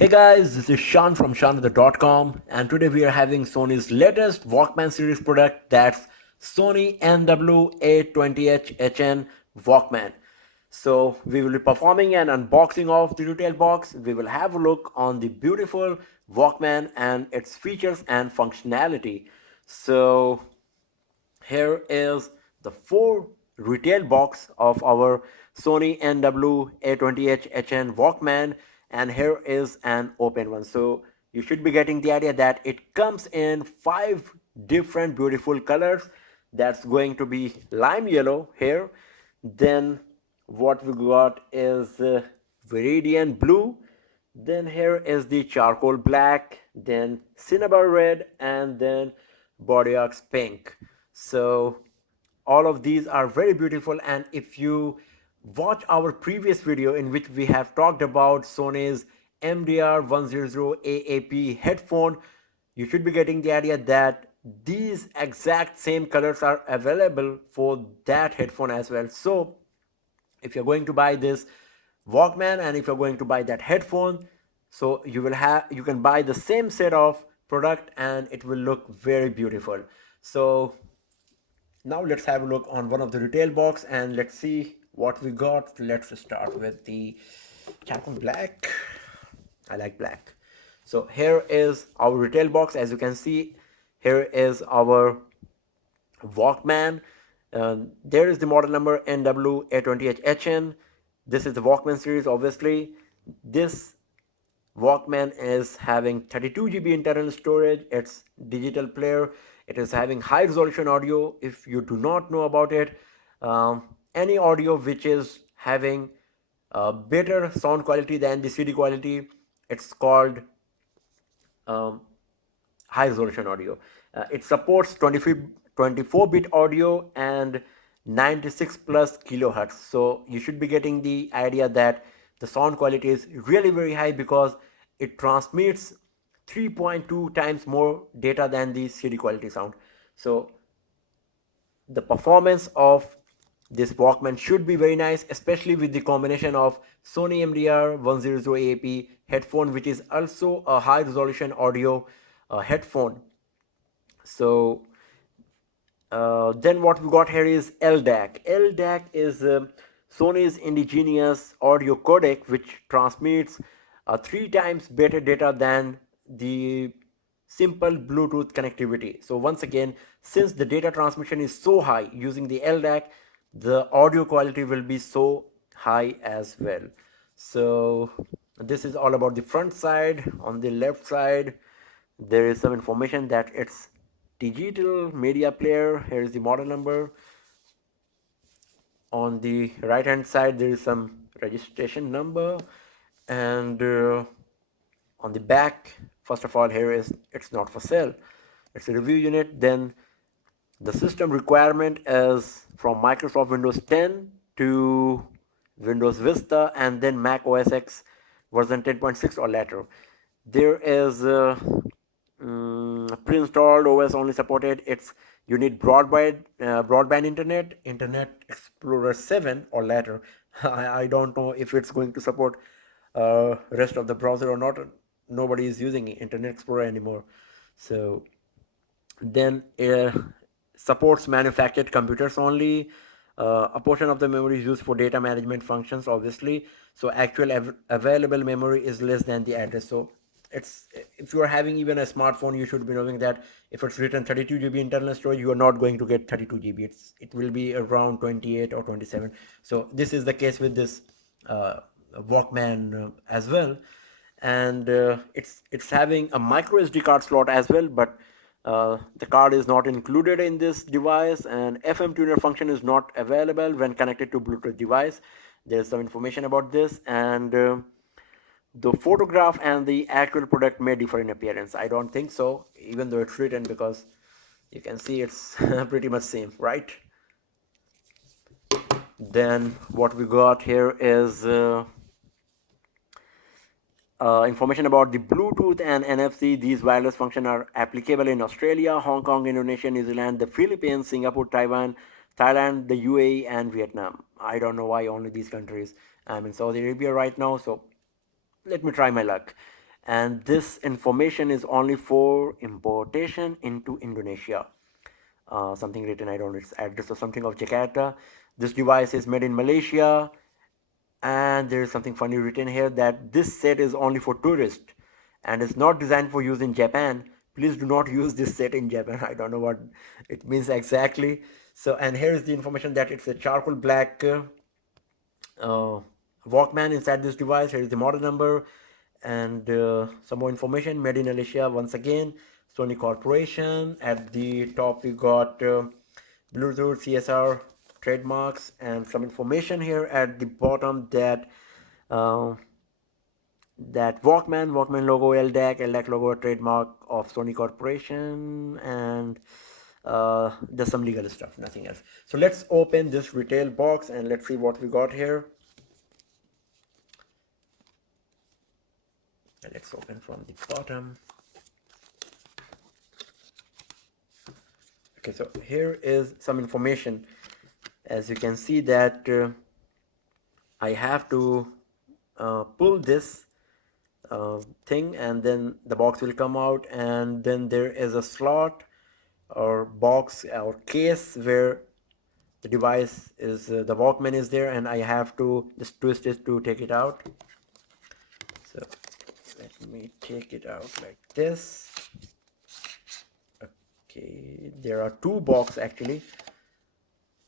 Hey guys, this is Sean from SeanWeather.com, and today we are having Sony's latest Walkman series product, that's Sony NW-A26HN Walkman. So we will be performing an unboxing of the retail box. We will have a look on the beautiful Walkman and its features and functionality. So here is the full retail box of our Sony NW-A28HN Walkman, and here is an open one. So you should be getting the idea that it comes in 5 different beautiful colors. That's going to be lime yellow here. Then what we got is Viridian blue. Then here is the charcoal black, then cinnabar red, and then borax pink. So all of these are very beautiful, and if you watch our previous video in which we have talked about Sony's MDR100AAP headphone, you should be getting the idea that these exact same colors are available for that headphone as well. So if you're going to buy this Walkman and if you're going to buy that headphone, so you can buy the same set of product and it will look very beautiful. So now let's have a look on one of the retail box and let's see what we got. Let's start with the charcoal black. I like black. So here is our retail box. As you can see, here is our Walkman. There is the model number NW-A28HN. This is the Walkman series, obviously. This Walkman is having 32 GB internal storage. It's digital player. It is having high resolution audio. If you do not know about it, any audio which is having better sound quality than the CD quality, it's called um, high resolution audio. It supports 24-bit audio and 96 plus kilohertz. So you should be getting the idea that the sound quality is really very high because it transmits 3.2 times more data than the CD quality sound. So the performance of this Walkman should be very nice, especially with the combination of Sony MDR100AAP headphone, which is also a high resolution audio headphone. So then what we got here is LDAC. LDAC is Sony's indigenous audio codec, which transmits 3 times better data than the simple Bluetooth connectivity. So once again, since the data transmission is so high using the LDAC, the audio quality will be so high as well. So this is all about the front side. On the left side, there is some information that it's digital media player. Here is the model number. On the right hand side, there is some registration number, and on the back, first of all, here is it's not for sale, it's a review unit. Then the system requirement is from Microsoft Windows 10 to Windows Vista, and then Mac OS X version 10.6 or later. There is pre-installed OS only supported. It's you need broadband Internet Explorer 7 or later. I don't know if it's going to support rest of the browser or not. Nobody is using Internet Explorer anymore. So then supports manufactured computers only. A portion of the memory is used for data management functions, obviously. So actual available memory is less than the address. So it's, if you are having even a smartphone, you should be knowing that if it's written 32 GB internal storage, you are not going to get 32 GB. It will be around 28 or 27. So this is the case with this Walkman as well. And it's having a micro SD card slot as well, but the card is not included in this device, and FM tuner function is not available when connected to Bluetooth device. There's some information about this, and the photograph and the actual product may differ in appearance. I don't think so, even though it's written, because you can see it's pretty much same, right? Then what we got here is information about the Bluetooth and NFC. These wireless functions are applicable in Australia, Hong Kong, Indonesia, New Zealand, the Philippines, Singapore, Taiwan, Thailand, the UAE, and Vietnam. I don't know why only these countries. I'm in Saudi Arabia right now, so let me try my luck. and this information is only for importation into Indonesia. Something written, I don't know, it's address or something of Jakarta. This device is made in Malaysia, and there is something funny written here that this set is only for tourists and it's not designed for use in Japan. Please do not use this set in Japan. I don't know what it means exactly. So, and here is the information that it's a charcoal black uh, Walkman inside this device. Here is the model number and some more information. Made in Malaysia once again. Sony Corporation. At the top we got Bluetooth, CSR, trademarks, and some information here at the bottom that uh, Walkman logo, LDAC logo, trademark of Sony Corporation, and there's some legal stuff, nothing else. So let's open this retail box and let's see what we got here. And let's open from the bottom. Okay, so here is some information. As you can see that I have to pull this thing and then the box will come out, and then there is a slot or box or case where the device is the Walkman is there, and I have to just twist it to take it out. So let me take it out like this. Okay, there are two boxes actually,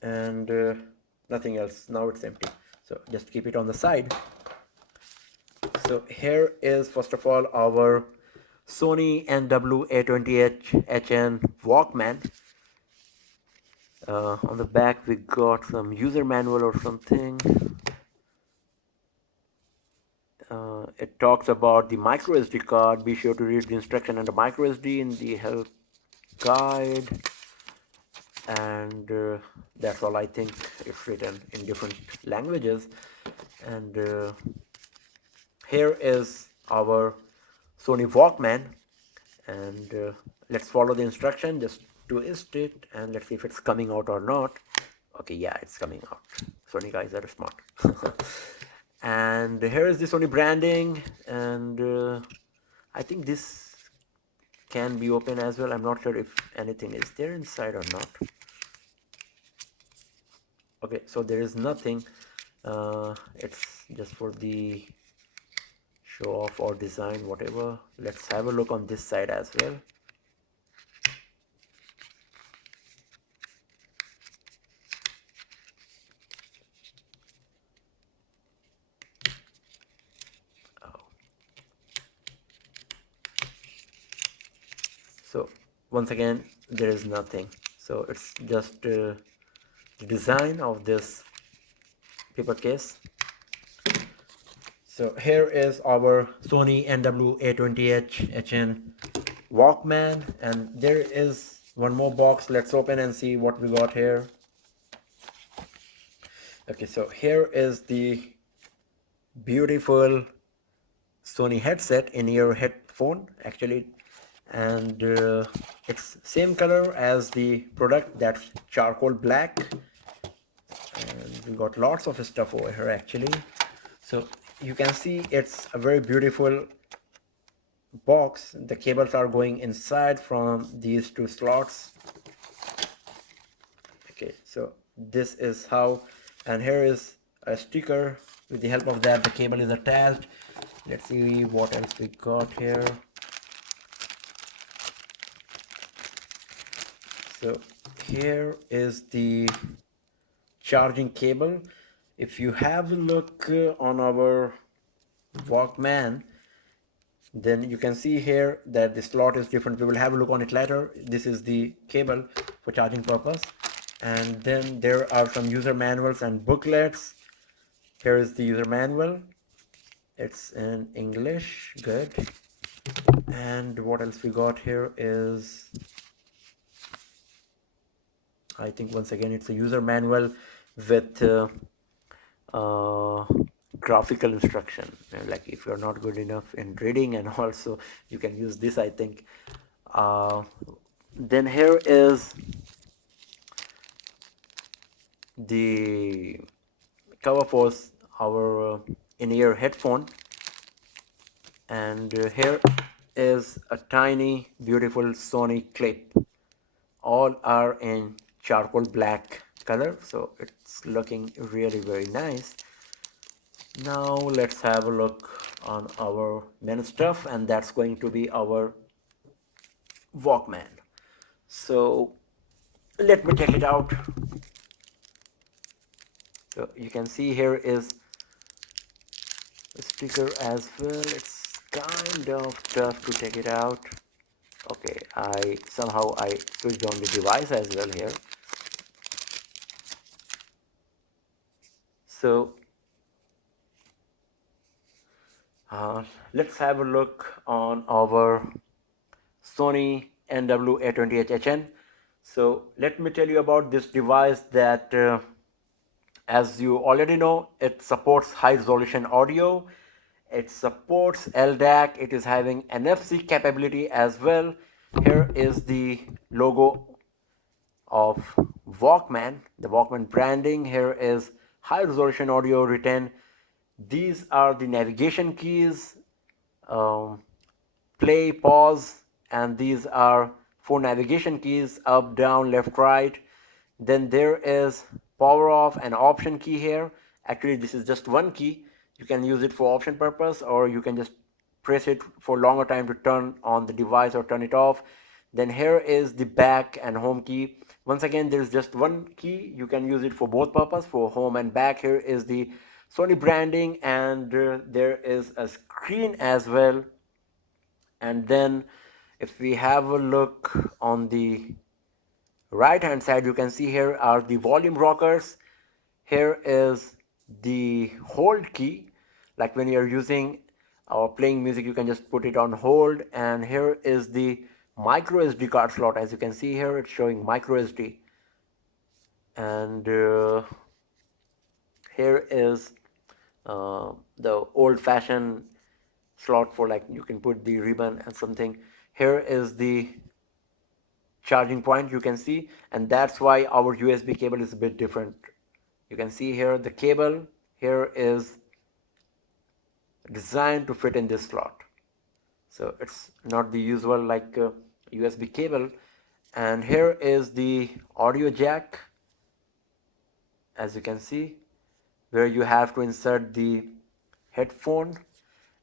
and nothing else. Now it's empty, so just keep it on the side. So here is first of all our Sony NW-A26HN Walkman. On the back we got some user manual or something. It talks about the micro SD card. Be sure to read the instruction under micro SD in the help guide, and that's all. I think it's written in different languages. And here is our Sony Walkman, and let's follow the instruction. Just twist it and let's see if it's coming out or not. Okay, yeah, it's coming out. Sony guys are smart. And here is the Sony branding, and I think this can be open as well. I'm not sure if anything is there inside or not. Okay, so there is nothing. It's just for the show off or design, whatever. Let's have a look on this side as well. So once again, there is nothing. So it's just the design of this paper case. So here is our Sony NW-A26HN Walkman, and there is one more box. Let's open and see what we got here. Okay, so here is the beautiful Sony headset, in-ear headphone actually, and it's same color as the product, that's charcoal black, and we got lots of stuff over here actually. So you can see it's a very beautiful box. The cables are going inside from these two slots. Okay, so this is how, and here is a sticker. With the help of that, the cable is attached. Let's see what else we got here. So here is the charging cable. If you have a look on our Walkman, then you can see here that the slot is different. We will have a look on it later. This is the cable for charging purpose, and then there are some user manuals and booklets. Here is the user manual. It's in English, good. And what else we got here is, I think once again it's a user manual with graphical instruction, like if you're not good enough in reading, and also you can use this, I think. Then here is the cover for our in-ear headphone, And here is a tiny beautiful Sony clip. All are in charcoal black color, so it's looking really very nice. Now let's have a look on our main stuff, and that's going to be our Walkman. So let me take it out. So you can see here is the sticker as well. It's kind of tough to take it out. Okay, I switched on the device as well here. So let's have a look on our Sony NW-A26HN. So let me tell you about this device that as you already know, it supports high resolution audio, it supports LDAC, it is having NFC capability as well. Here is the logo of Walkman, the Walkman branding. Here is high resolution audio written. These are the navigation keys, um, play, pause, and these are four navigation keys: up, down, left, right. Then there is power off and option key here. Actually, this is just one key. You can use it for option purpose, or you can just press it for longer time to turn on the device or turn it off. Then here is the back and home key. Once again, there is just one key. You can use it for both purpose, for home and back. Here is the Sony branding, and there is a screen as well. And then if we have a look on the right hand side, you can see here are the volume rockers. Here is the hold key, like when you're using or playing music, you can just put it on hold. And here is the micro SD card slot. As you can see here, it's showing micro SD. And here is the old fashioned slot for, like, you can put the ribbon and something. Here is the charging point, you can see, and that's why our USB cable is a bit different. You can see here the cable here is designed to fit in this slot, so it's not the usual like USB cable. And here is the audio jack, as you can see, where you have to insert the headphone.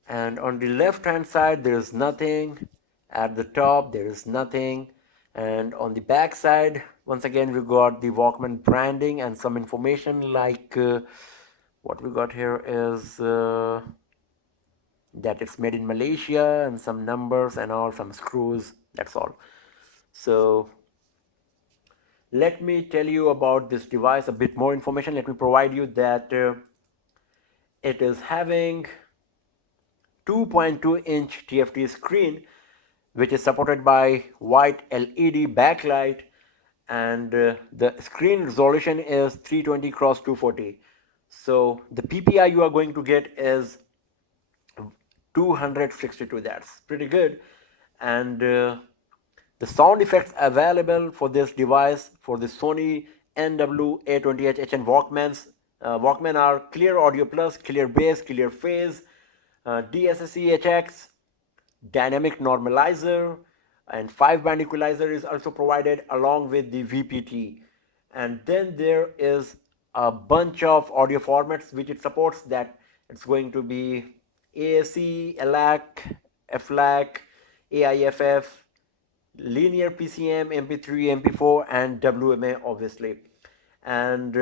And on the left hand side there is nothing, at the top there is nothing, and on the back side once again we got the Walkman branding and some information like what we got here is that it's made in Malaysia, and some numbers and all, some screws, that's all. So let me tell you about this device, a bit more information. Let me provide you that it is having 2.2-inch TFT screen, which is supported by white LED backlight, and the screen resolution is 320 x 240. So the PPI you are going to get is 262. That's pretty good. And the sound effects available for this device, for the Sony NW-A26HN Walkmans, Walkman are clear audio plus, clear bass, clear phase, DSSC-HX, dynamic normalizer, and 5-band equalizer is also provided along with the VPT. And then there is a bunch of audio formats which it supports, that it's going to be AAC, LAC, FLAC, AIFF, linear PCM, MP3, MP4, and WMA obviously. And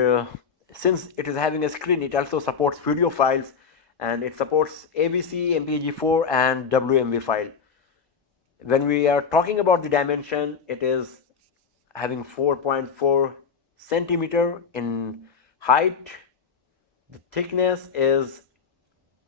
since it is having a screen, it also supports video files, and it supports AVC, MPEG-4, and WMV file. When we are talking about the dimension, it is having 4.4 centimeter in height. The thickness is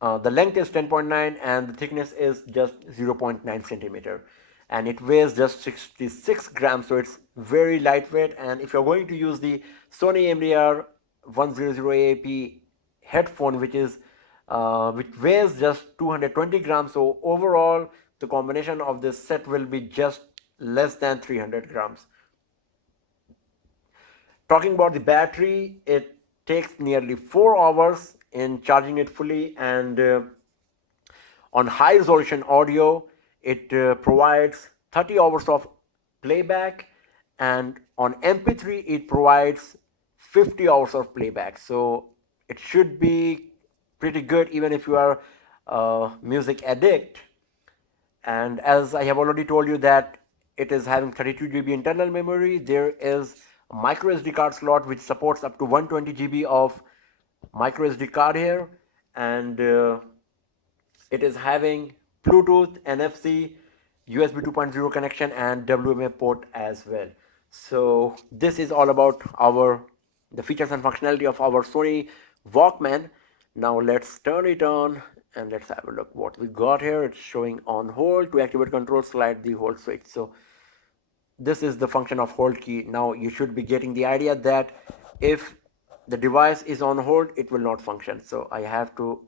the length is 10.9 and the thickness is just 0.9 centimeter, and it weighs just 66 grams, so it's very lightweight. And if you're going to use the Sony MDR 100AAP headphone, which weighs just 220 grams, so overall the combination of this set will be just less than 300 grams. Talking about the battery, it takes nearly 4 hours in charging it fully, and On high resolution audio, it provides 30 hours of playback, and on MP3 it provides 50 hours of playback. So it should be pretty good even if you are a music addict. And as I have already told you that it is having 32 GB internal memory, there is a micro SD card slot which supports up to 120 GB of micro SD card here, and it is having Bluetooth, NFC, USB 2.0 connection, and WMA port as well. So this is all about the features and functionality of our Sony Walkman. Now let's turn it on and let's have a look what we got here. It's showing on hold. To activate control, slide the hold switch. So this is the function of hold key. Now you should be getting the idea that if the device is on hold, it will not function. So I have to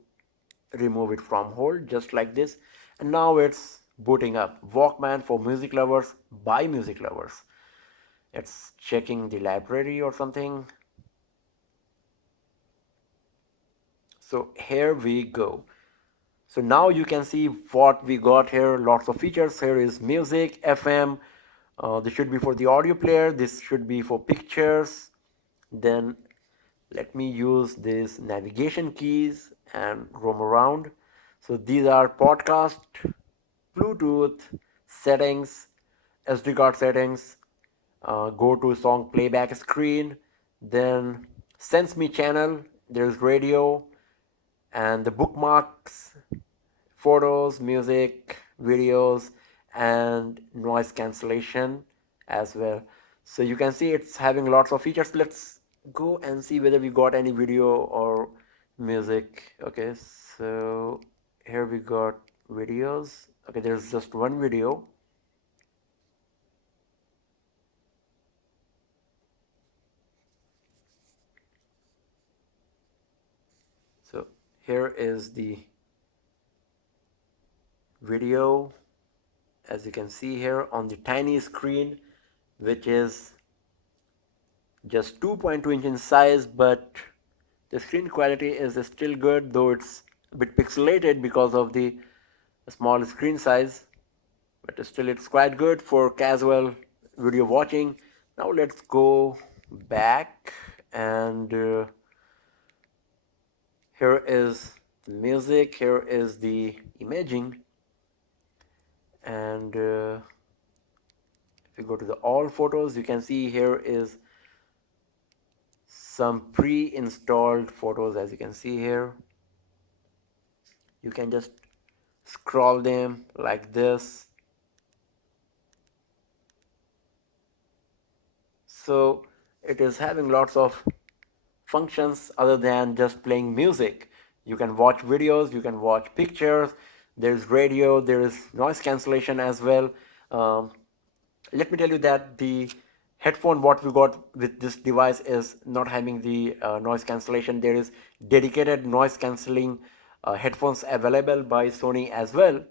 remove it from hold just like this, and now it's booting up. Walkman for music lovers by music lovers. It's checking the library or something. So here we go. So now you can see what we got here. Lots of features. Here is music, FM. This should be for the audio player. This should be for pictures. Then let me use these navigation keys and roam around. So these are podcast, Bluetooth, settings, SD card settings, go to song playback screen, then sense me channel, there's radio, and the bookmarks, photos, music, videos, and noise cancellation as well. So you can see it's having lots of features. Let's go and see whether we got any video or music. Okay, so here we got videos. Okay, there's just one video. So here is the video, as you can see here on the tiny screen, which is just 2.2 inch in size, but the screen quality is still good, though it's a bit pixelated because of the small screen size, but still it's quite good for casual video watching. Now let's go back, and here is the music, here is the imaging, and if you go to the all photos, you can see here is some pre-installed photos. As you can see here, you can just scroll them like this. So it is having lots of functions other than just playing music. You can watch videos, you can watch pictures, there's radio, there is noise cancellation as well. Let me tell you that the headphone what we got with this device is not having the noise cancellation. There is dedicated noise cancelling headphones available by Sony as well.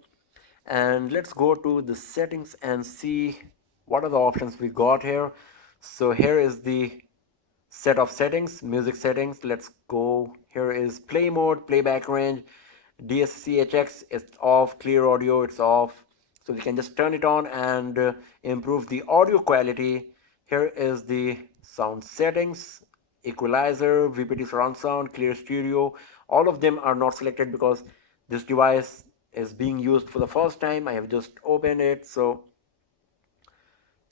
And let's go to the settings and see what are the options we got here. So here is the set of settings, music settings. Let's go. Here is play mode, playback range, DSCHX, it's off, clear audio, it's off. So we can just turn it on and improve the audio quality. Here is the sound settings, equalizer, VPT surround sound, clear stereo. All of them are not selected because this device is being used for the first time. I have just opened it. So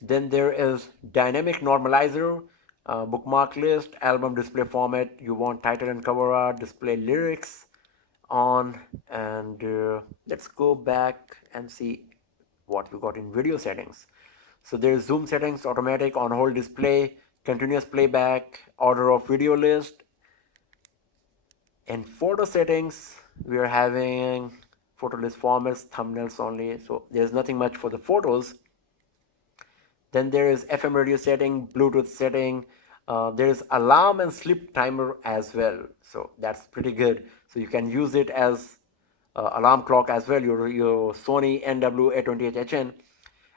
then there is dynamic normalizer, bookmark list, album display format. You want title and cover art, display lyrics on, and let's go back and see what we got in video settings. So there is zoom settings, automatic, on hold display, continuous playback, order of video list. In photo settings, we are having photo list formats, thumbnails only, so there's nothing much for the photos. Then there is FM radio setting, Bluetooth setting. There is alarm and sleep timer as well. So that's pretty good. So you can use it as alarm clock as well, your Sony NW-A26HN.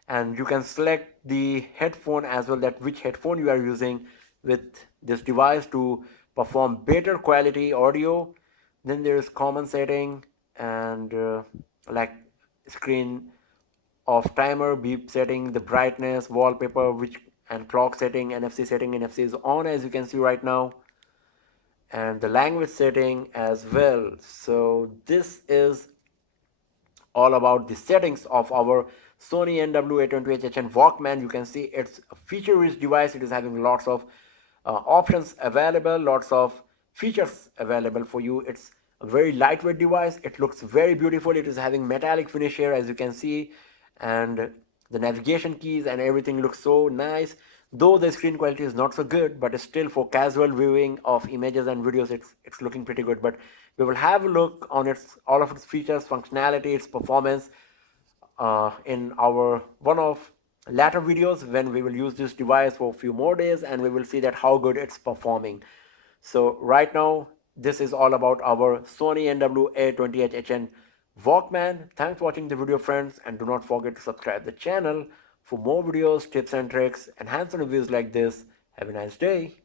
And you can select the headphone as well, that which headphone you are using with this device to perform better quality audio. Then there is common setting, and like screen of timer, beep setting, the brightness, wallpaper, which and clock setting, NFC setting. NFC is on, as you can see right now, and the language setting as well. So this is all about the settings of our Sony NW-A26HN Walkman. You can see it's a feature-rich device. It is having lots of options available, lots of features available for you. It's a very lightweight device. It looks very beautiful. It is having metallic finish here, as you can see, and the navigation keys and everything looks so nice. Though the screen quality is not so good, but still for casual viewing of images and videos, it's looking pretty good. But we will have a look on its all of its features, functionality, its performance in our one of latter videos, when we will use this device for a few more days and we will see that how good it's performing. So right now, this is all about our Sony NW-A26HN Walkman. Thanks for watching the video, friends, and do not forget to subscribe the channel for more videos, tips and tricks, and hands-on reviews like this. Have a nice day.